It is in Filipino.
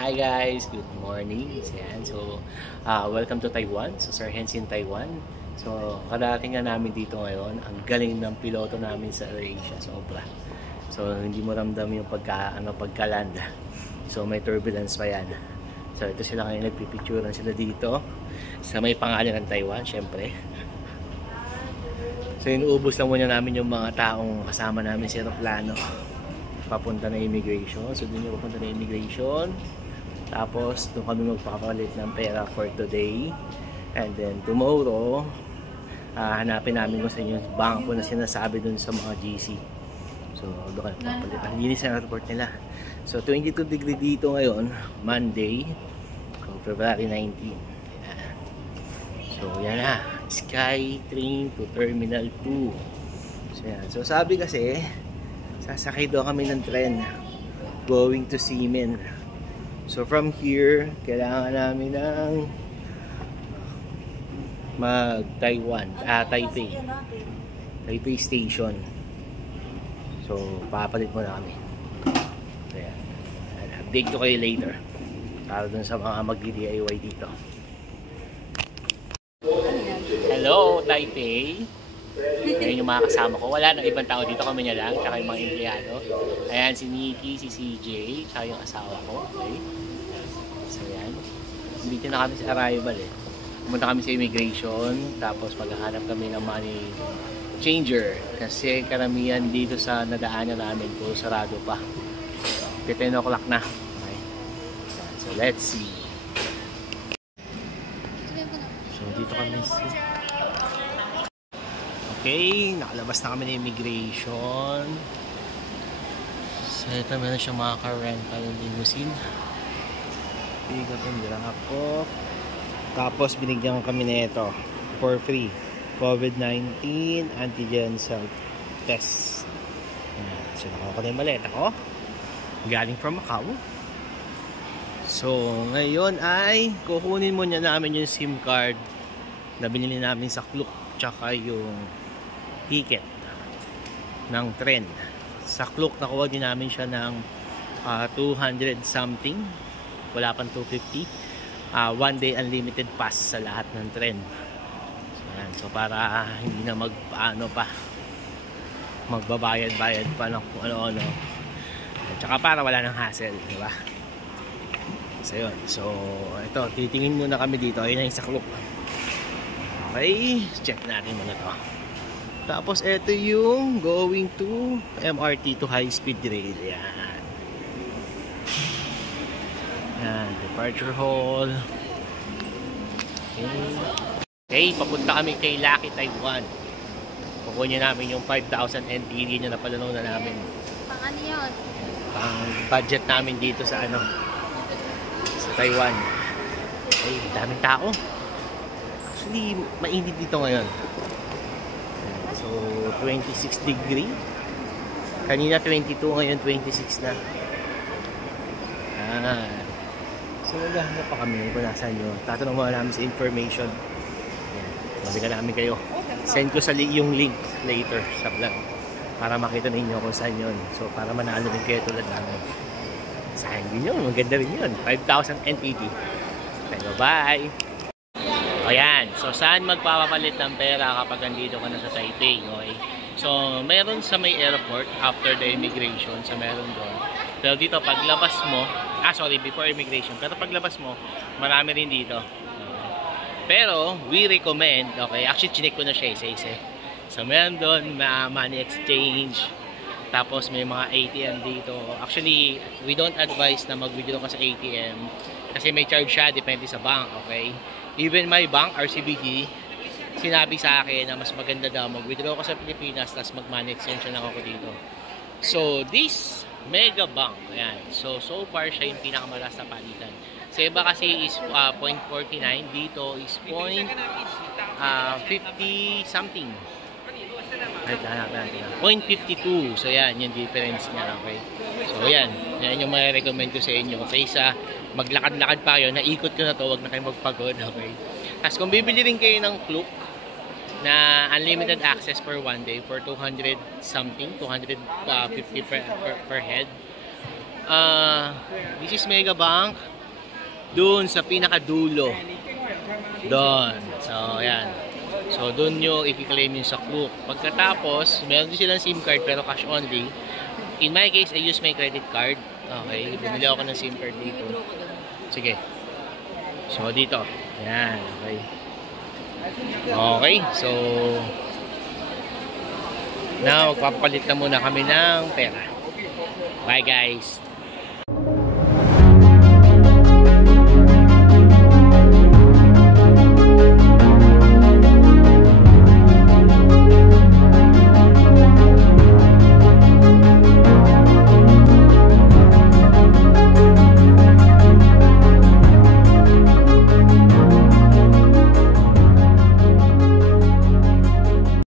Hi guys, good morning. Ayan. So, welcome to Taiwan. So, Sir Hensin, Taiwan. So, kadating na namin dito ngayon. Ang galing ng piloto namin sa AirAsia. Sobra. So, hindi mo ramdam yung pagka-land. So, may turbulence pa yan. So, ito sila ngayon, nagpipicturean sila dito. Sa may pangalan ng Taiwan, syempre. So, inuubos lang muna namin yung mga taong kasama namin sa aeroplano. Papunta na immigration. So, doon yung papunta na immigration. Tapos, doon kami magpapalit ng pera for today. And then, tomorrow, hanapin namin kung sa inyo yung bangko na sinasabi doon sa mga GC. So, doon kami papalit. Ang linis ang airport nila. So, 22 degree dito ngayon, Monday. So, February 19. Ayan. So, yan na. Sky train to Terminal 2. So, yan. So, sabi kasi, sasakay daw kami ng tren going to Ximen. So from here, kailangan namin ng mag-Taiwan, Taipei Station. So papalit muna kami. So, yan. Update ko kayo later para dun sa mga mag-DIY dito. Hello, Taipei! Ayan yung mga kasama ko. Wala nang ibang tao dito, kami na lang, tsaka yung mga empleyado. Ayan, si Nikki, si CJ, tsaka yung asawa ko. Okay? So yan. Dito na kami sa arrival eh. Pumunta kami sa immigration, tapos maghahanap kami ng money changer. Kasi karamihan dito sa nadaanan namin po, sarado pa. 10 o'clock na. Okay? So let's see. So dito kami okay, nakalabas na kami ng immigration. So ito meron siyang mga car-rental ng limousine. Pick up and drop off. Tapos binigyan kami nito for free COVID-19 antigen self-test. So nakuha ko na yung maleta ko galing from Macau. So ngayon ay kukunin muna namin yung SIM card na binili namin sa Klook, tsaka yung ticket ng tren. Sa Klook nakuha din namin siya ng 200 something, wala pang 250. One day unlimited pass sa lahat ng tren. So, yan. So para hindi na magbabayad-bayad pa ng kung ano-ano. At saka para wala ng hassle, di ba? So yun. So ito, titingin muna kami dito. Ayun na yung sa Klook. Okay, check natin muna to. Tapos ito yung going to MRT to high speed rail. Yan. Yan, departure hall. Okay. Okay, papunta kami kay Lucky Taiwan. Kukunin namin yung 5,000 NTD na napalano na namin. Pang ano yun? Pang budget namin dito sa sa Taiwan. Okay, daming tao. Actually, mainit dito ngayon. So, 26 degree. Kanina 22, ngayon 26 na. So, naghahanap pa kami kung nasaan nyo. Tatanong mo namin sa information. Mabigyan namin kayo. Send ko yung link later sa vlog para makita ninyo kung saan yun. So, para manalo din kayo tulad namin. Saan din yun? Maganda rin yun. 5,000 NTD. Okay, bye-bye! Ayan, so saan magpapapalit ng pera kapag andito ka na sa Taipei, okay? So, meron sa may airport after the immigration, so meron doon. Pero dito, paglabas mo, before immigration, pero paglabas mo, marami rin dito. Pero, we recommend, okay, actually, chinek ko na siya, isa-isa. So, meron doon, money exchange, tapos may mga ATM dito. Actually, we don't advise na mag-withdraw ka sa ATM kasi may charge siya, depende sa bank, okay? Even my bank, RCBG, sinabi sa akin na mas maganda daw mag-withdraw ko sa Pilipinas tapos mag-money exchange lang ako dito. So, this Mega Bank, ayan. So far siya yung pinakamalakas na palitan. Sa iba kasi is 0.49, dito is 0.50 something. 0.52. So, yan, yung difference niya, okay? So, yan yung may recommend ko sa inyo. Kaysa maglakad-lakad pa kayo, naikot ko na to, wag na kayo magpagod, okay? Tapos kung bibili rin kayo ng Klook na unlimited access for one day for 200 something, 250 per head. This is Mega Bank. Doon sa pinakadulo. Doon. So, ayan. So, doon nyo i-claim yung sa Klook. Pagkatapos, meron din silang SIM card pero cash only. In my case, I use my credit card. Okay. Bumili ako ng SIM card dito. Sige. So, dito. Ayan. Okay. Okay. So, now, magpapalit na muna kami ng pera. Bye, guys.